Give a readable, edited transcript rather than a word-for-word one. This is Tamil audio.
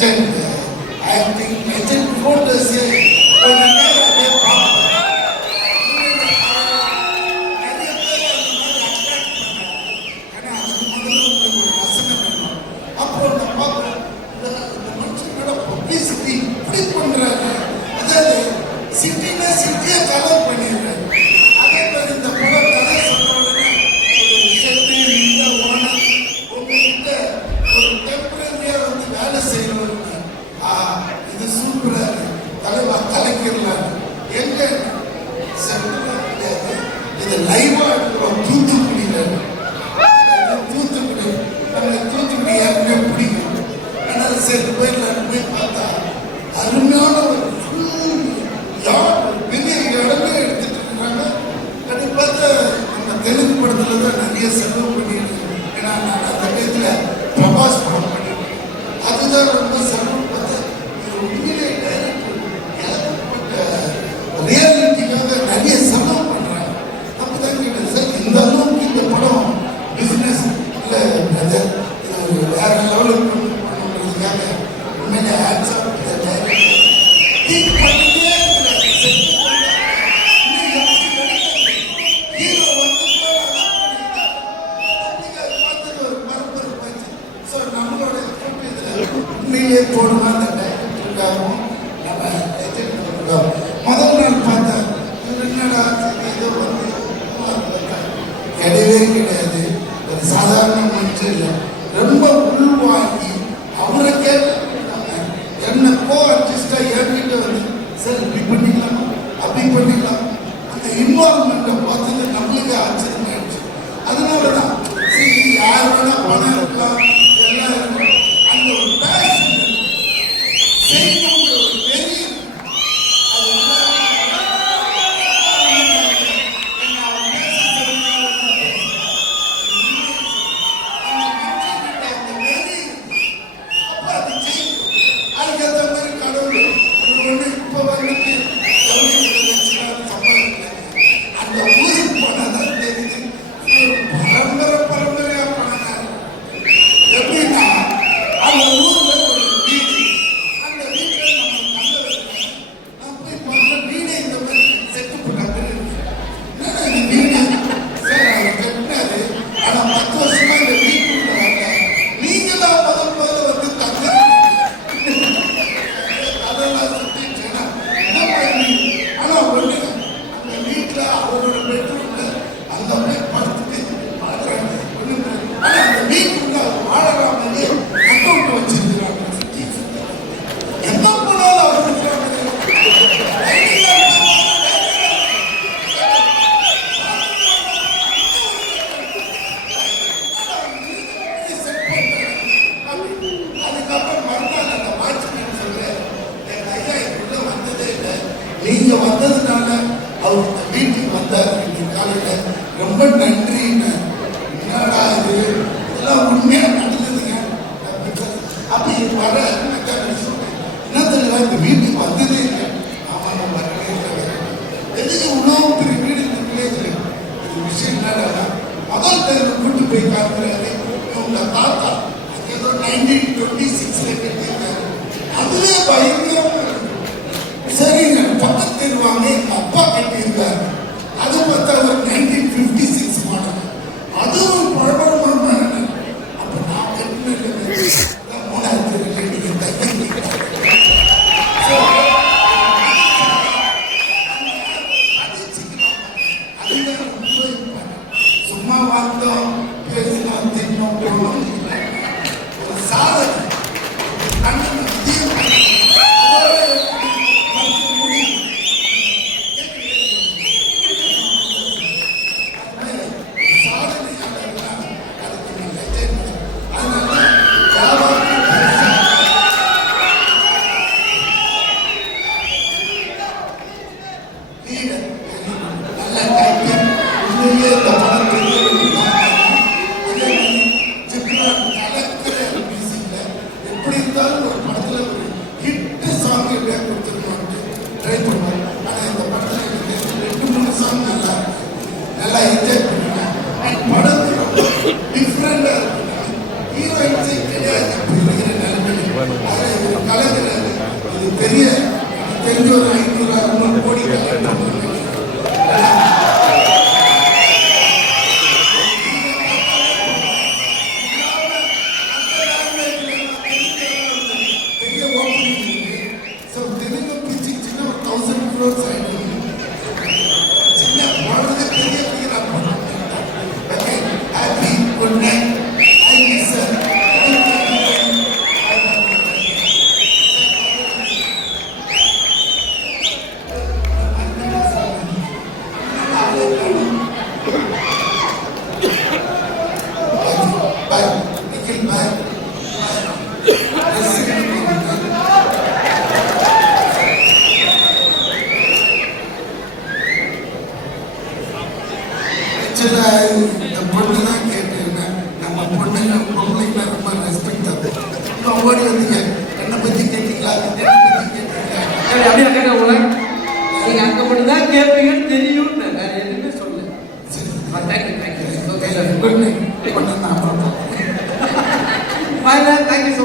legend acting, legend photos. சிட்டினா சிட்டியை கவர் பண்ணிடுறேன். அதே மாதிரி இந்த படம் கதை சொன்ன உடனே ஒரு செட்டு ஓனர் உங்ககிட்ட ஒரு டெம்பரரியா வந்து வேலை செய்யணும்னு இது சூப்பரா தலைவா கலைக்கிறலாம் எங்க செட்டுல கிடையாது. இது லைவா இருக்கிறோம் தூத்துக்குடியில. தூத்துக்குடி நம்ம தூத்துக்குடி யாருமே பிடிக்கும். ஆனால் சரி போயிடலாம் போய் பார்த்தா அருமையான ஒரு பெரிய இடமே எடுத்துட்டு இருக்காங்க. அப்படி பார்த்தா நம்ம தெலுங்கு படத்துல தான் நிறைய செலவு பண்ணியிருக்கேன். ஏன்னா நான் அந்த டயத்துல பிரபாஸ் படம் பண்ணியிருக்கேன். அதுதான் ரொம்ப செலவு பார்த்தா உண்மையிலே டைரக்டர் ரியாலிட்டிக்காக நிறைய செலவு பண்றாங்க. அப்பதான் கேட்டேன் சார் இந்த அளவுக்கு இந்த படம் பிசினஸ் இல்லை பிரதர் இது வேற லெவலுக்கு பண்ணுறதுக்காக உண்மையிலே ஆட்ஸ் ஆஃப் உண்மையிலே போடுமா அந்த டைரக்டருக்காகவும் நம்ம முதல் நாள் பார்த்தா என்னடா ஏதோ வந்து கிடையவே கிடையாது. ஒரு சாதாரண மனுஷன் இல்லை, ரொம்ப உள்வாங்கி அவரை கேட்டாங்க என்ன கோ ஆர்டிஸ்டா ஏறிட்டு வந்து சார் இப்படி பண்ணிக்கலாமா அப்படி பண்ணிக்கலாம். அந்த இன்வால்மெண்ட்டை பார்த்தது நம்மளுக்கு ஆச்சரியம் ஆயிடுச்சு. அதனால தான் சரி யார் வேணா பணம் இருக்கலாம் எல்லாம் இருக்கும். அந்த ஒரு பேஷன் செய்யணுங்கிற ஒரு பெரிய அதுக்கேற்ற மாதிரி கடவுள் ஒன்று இப்போ வந்துட்டு அந்த ஊருக்கு போனால் தான் தெரியுது பரம்பரையா போனாங்க. எப்படின்னா அந்த ஊர்ல ஒரு வீடு, அந்த வீட்டுல நம்ம கண்டவர் நான் போய் பார்த்தா வீடே இந்த மாதிரி செட்டு போட்டாங்க. என்னடா இந்த வீடு சார் அவர் கட்டினாரு. ஆனா 10 வருஷமா இந்த வீட்டுக்குள்ள வந்த நீங்களாம் முதல்ல வந்து தங்க அதெல்லாம் சுத்திச்சுன்னா ஆனா ஒண்ணு அந்த வீட்டுல அவரோட பெட்ரூம்ல அந்த மாதிரி படுத்துட்டு பாக்குறாங்க. ஆனா அந்த வீட்டுக்குள்ள அவர் வாழறாங்க அக்கௌண்ட் வச்சிருக்கிறாங்க. எந்த போனாலும் அவர் அதுக்கப்புறம் மறுநாள் அந்த வாட்ச்மேன் சொல்றேன் எங்க ஐயா இதுக்குள்ள வந்ததே இல்லை, நீங்க வந்ததுனால அவர் வீட்டுக்கு வந்தார் இன்னைக்கு காலையில ரொம்ப நன்றின்னு. என்னடா இது இதெல்லாம் உண்மையா நடந்ததுங்க. அப்படி வர என்னத்துல இந்த வீட்டுக்கு வந்ததே இல்லை. ஆமா நம்ம வரவே இல்லை. எதுக்கு உணவு பெரிய வீடு இந்த வில்லேஜ்ல இது விஷயம் என்னடா முதல் டைம் கூட்டு போய் காட்டுறாரு. உங்க தாத்தா ஏதோ 1926 கட்டியிருக்காரு. அதுவே பயங்கரமா சரிங்க பக்கத்து தெருவாங்க எங்க அப்பா கட்டியிருக்காரு. அது பார்த்தா ஒரு 1956 மாடல். அதுவும் பழபழமா அப்ப நான் கட்டினேன் 3000 சும்மா வந்தோம் பேசினோம் தின்னோம் போனோம் ஒரு சாதனை டிஃப்ரெண்டா இருக்கு. ஹீரோயின்ஸே கிடையாது. பெரிய தெரிஞ்ச ஒரு 500 கோடி பெரிய ஓப்பனிங் இருக்கு. ஸோ தெலுங்கு பிச்சு சின்ன ஒரு 1000 crores ஆயிடுது. சின்ன போடுறது பெரிய figure ஆகும். Okay, happy good night. Thank you sir. Bye. Nikhil, bye. ஆக்சுவலாக இந்த பொண்ணு தான் கேட்டேன். நம்ம பொண்ணுங்க பொம்பளைங்க ரொம்ப ரெஸ்பெக்ட் ஆகுது. இப்போ ஓடி வந்தீங்க, என்னை பற்றி கேட்டீங்களா, என்னை பற்றி கேட்டீங்களா? அப்படியே கேட்கல, நீங்க அங்க மட்டும் தான் கேட்பீங்கன்னு தெரியும். வேற எதுவுமே சொல்லு. தேங்க்யூ. Good night. பொண்ணு நான் அப்புறம் பாய். Thank you so